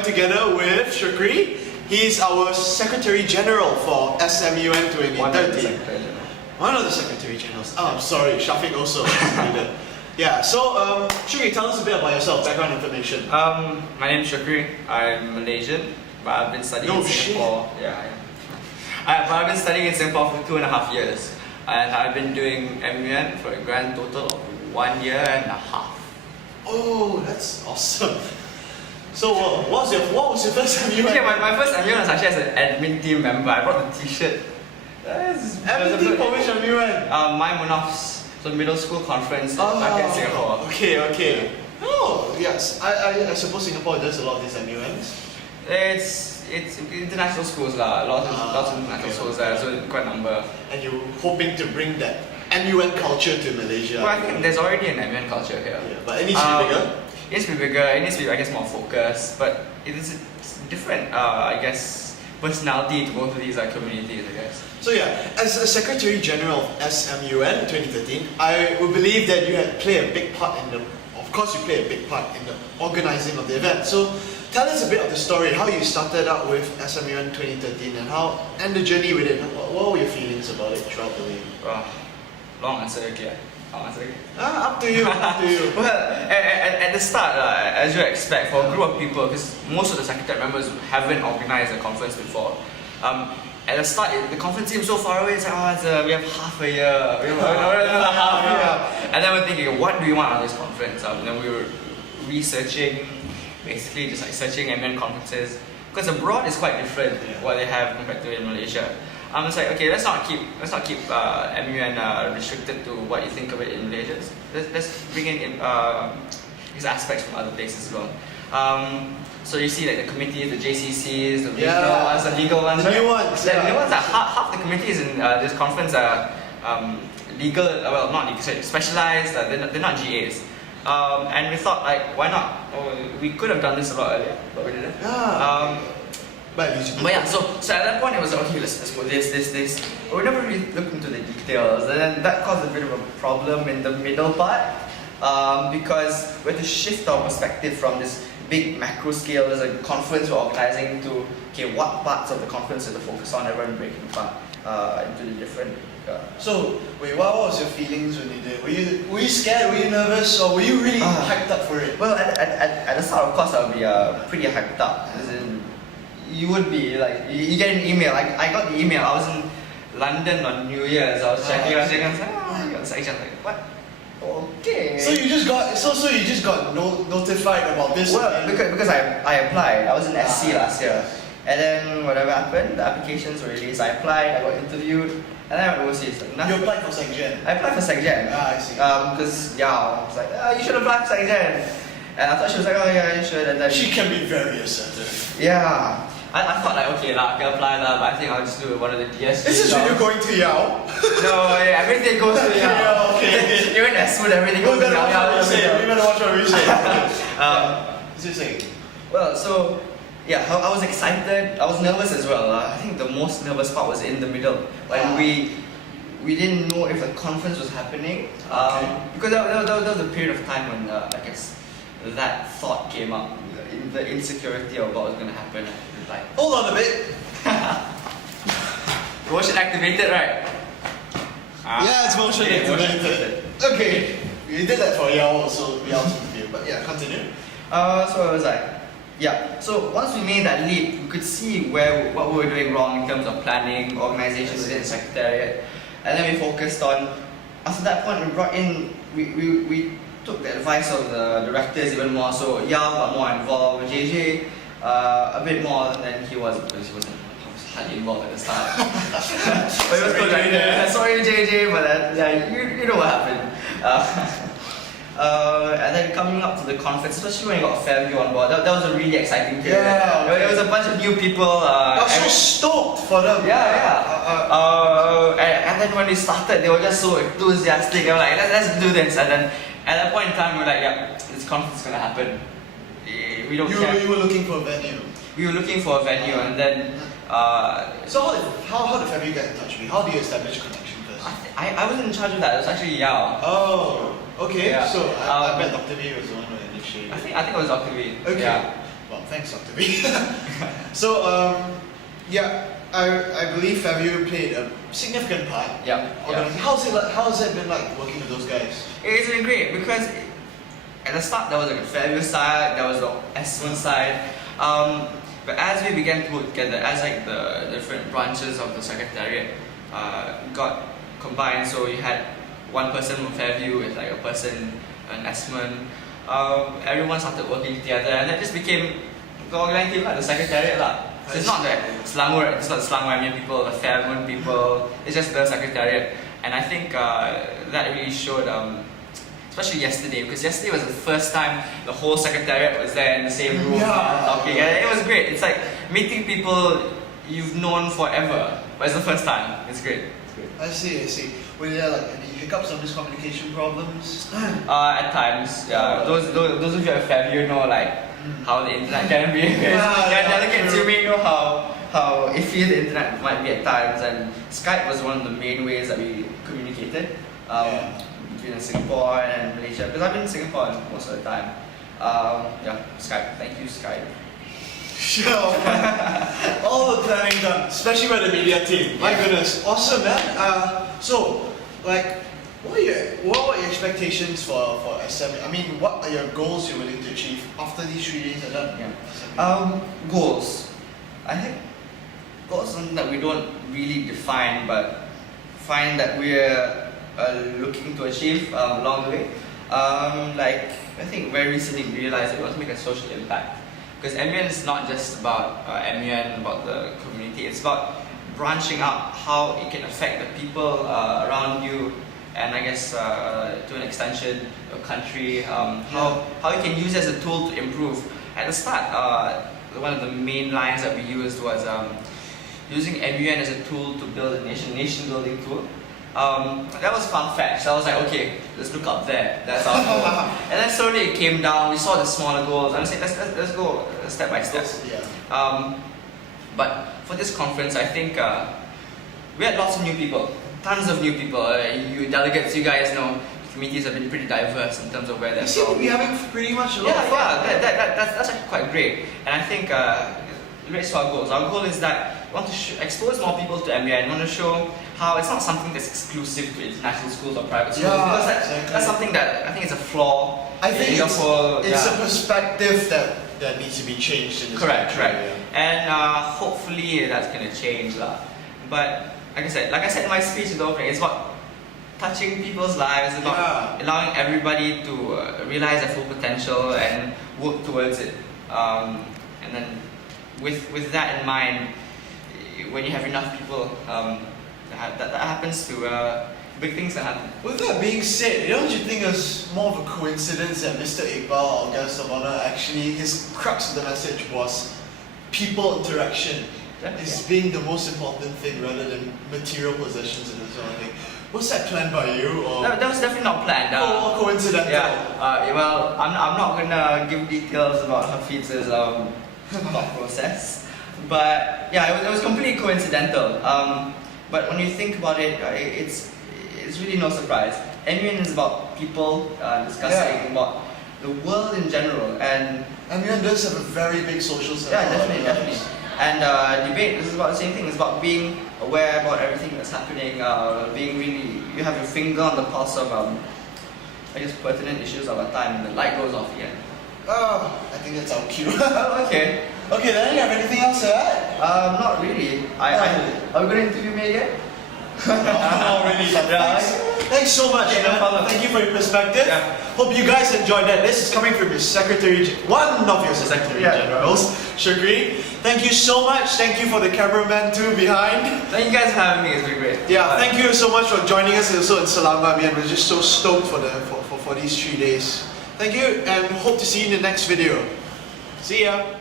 joined together with Shukri. He's our Secretary General for SMUN 2030. One of the Secretary Generals. Oh, I'm sorry, Shafiq also. Yeah, so Shukri, tell us a bit about yourself, background information. My name is Shukri. I'm Malaysian, but I've been studying in Singapore. Yeah, but I've been studying in Singapore for 2.5 years, and I've been doing MUN for a grand total of 1.5 years. Oh, that's awesome. So, what was your first MUN? Okay, my first MUN was actually as an admin team member. I brought the T-shirt. Admin team for which MUN? My Munaf's, so middle school conference back in Singapore. Okay. Oh, yes. I suppose Singapore does a lot of these MUNs. It's international schools lah. Lots of international schools there, so quite a number. And you're hoping to bring that MUN culture to Malaysia? Well, I think there's already an MUN culture here. Yeah, but it needs to be bigger. It needs to be bigger. It needs to be, I guess, more focused. But it's different, I guess, personality to both of these communities, I guess. So yeah, as a Secretary General of SMUN 2013, I would believe that you had played a big part in the. Of course, you played a big part in the organizing of the event. So tell us a bit of the story, how you started out with SMUN 2013 and the journey with it. What were your feelings about it throughout the way? Long answer, okay. Up to you. Well, at the start, as you expect, for a group of people, because most of the secretariat members haven't organized a conference before. At the start, the conference seemed so far away. It's like, we have half a year. We have another half a year. And then we're thinking, what do we want out of this conference? And then we were researching, basically just like searching MUN conferences. Because abroad is quite different what they have compared to in Malaysia. It's like, okay, let's not keep MUN restricted to what you think of it in Malaysia. Let's bring in these aspects from other places as well. So you see like the committees, the JCCs, the regional ones, the legal ones, the right? new ones. The new ones are half the committees in this conference are legal, well not legal, sorry, specialized. They're not GAs. And we thought like, why not? We could have done this a lot earlier, but we didn't. But yeah, so at that point it was okay, let's put this. But we never really looked into the details, and then that caused a bit of a problem in the middle part because we had to shift our perspective from this big macro scale. There's a conference we're organizing to what parts of the conference is the focus on, everyone breaking apart into the different. So wait, what was your feelings when you did? Were you scared? Were you nervous? Or were you really hyped up for it? Well, at the start, of course, I would be pretty hyped up. As in, you would be like, you get an email. I got the email. I was in London on New Year's. I was checking. I was like, what? Okay. So you just got notified about this. Well, because I applied. I was in SC last year, and then whatever happened, the applications were released. I applied. I got interviewed, and then I went overseas. Like, you applied for SecGen. I applied for SecGen. I see. Because I was like, you should apply for SecGen, and I thought she was like, oh yeah, you should. And then she can be very assertive. Yeah. I thought like, okay, I can apply that, but I think I'll just do one of the DSG. This is when you're going to Yao? No, everything goes to Yao. Okay. Even at SMUN, everything goes to Yao. We better watch what we say. What's you saying? Well, so, yeah, I was excited. I was nervous as well. I think the most nervous part was in the middle. When we didn't know if the conference was happening. Because that was a period of time when, I guess, that thought came up. The insecurity of what was going to happen. Like, hold on a bit. Motion activated, right? Yeah, it's motion activated. Okay, you did that for Yao also. Yao's review, but yeah, continue. So I was like, yeah. So once we made that leap, we could see what we were doing wrong in terms of planning, organization within the secretariat, and then we focused on. After that point, we brought in we took the advice of the directors even more. So Yao got more involved, JJ a bit more than he was because he wasn't hardly involved at the start. But he was good, like, sorry JJ, but you know what happened. And then coming up to the conference, especially when you got Fairview on board, that was a really exciting period. Yeah, okay. There was a bunch of new people. I was so stoked for them. And then when we started, they were just so enthusiastic. They were like, let's do this. And then at that point in time, we were like, yeah, this conference is going to happen. We don't care. You were looking for a venue. We were looking for a venue, and then. So how did Fairview get in touch with you? How do you establish a connection first? I wasn't in charge of that. It was actually Yao. Oh, okay. Yeah. So I bet Dr. V was the one who initiated. I think it was Dr. V. Okay. Yeah. Well, thanks, Dr. V. So, yeah, I believe FAVU played a significant part. Yeah. How's it been like working with those guys? It's been great because at the start there was like a FAVU side, there was the SMUN side. But as we began to work together, as like the different branches of the secretariat got combined, so you had one person from FAVU with like a person, an SMUN. Everyone started working together, and that just became the organizing team, the secretariat lah. So it's not it's not the Selangor people, the FAVU people. It's just the secretariat, and I think that really showed. Especially yesterday, because yesterday was the first time the whole secretariat was there in the same room talking, and it was great. It's like meeting people you've known forever, but it's the first time. It's great. I see. Were there like any hiccups or miscommunication problems? At times, yeah. Those of you at FAVU know like how the internet can be. Delegates, you may know how iffy the internet might be at times, and Skype was one of the main ways that we communicated. Between Singapore and Malaysia, because I've been in Singapore most of the time. Skype. Thank you, Skype. Sure. All the planning done, especially by the media team. My goodness, awesome, man. So, like, what were your expectations for SMU? I mean, what are your goals you're willing to achieve after these 3 days are done? Goals. I think goals are something that we don't really define, but find that we're looking to achieve along the way. I think very recently we realized that we want to make a social impact, because MUN is not just about MUN, about the community. It's about branching out how it can affect the people around you, and I guess to an extension your country. How you can use it as a tool to improve. At the start, one of the main lines that we used was using MUN as a tool to build a nation building tool. That was far-fetched. I was like, okay, let's look up there. That's our goal. And then slowly it came down. We saw the smaller goals, and I said, let's go step by step. But for this conference, I think we had lots of new people, tons of new people. You delegates, you guys know, committees have been pretty diverse in terms of where they're from. You seem to be having pretty much a lot of fun. That's actually quite great. And I think it relates to our goals. Our goal is that we want to expose more people to MUN. We want to show how it's not something that's exclusive to international schools or private schools. Because that's something that I think is a flaw. I think it's a perspective that needs to be changed in this country. Correct. Yeah. And hopefully that's going to change. But like I said in my speech in the opening, it's about touching people's lives, about allowing everybody to realize their full potential and work towards it. And then with that in mind, when you have enough people, that happens to big things that happen. With that being said, don't you think it's more of a coincidence that Mr. Iqbal, our guest of honor, actually his crux of the message was people interaction is being the most important thing rather than material possessions and that sort of thing. Was that planned by you or? That was definitely not planned. Or coincidental? Well, I'm not gonna give details about Hafiz's thought process, but yeah, it was completely coincidental. But when you think about it, it's really no surprise. MUN is about people discussing about the world in general, and MUN does have a very big social circle. Yeah, definitely. And debate, this is about the same thing. It's about being aware about everything that's happening. You have your finger on the pulse of pertinent issues of our time, and the light goes off again. Oh, I think that's our cue. Okay. Okay, then you have anything else to add? Not really. Are we going to interview me again? Not really. Thanks so much, man. Thank you for your perspective. Hope you guys enjoyed that. This is coming from your one of your secretary generals, Shukri. Thank you so much. Thank you for the cameraman too behind. Thank you guys for having me. It's been great. Yeah, thank you so much for joining us also in Selangor. We're just so stoked for these 3 days. Thank you, and hope to see you in the next video. See ya.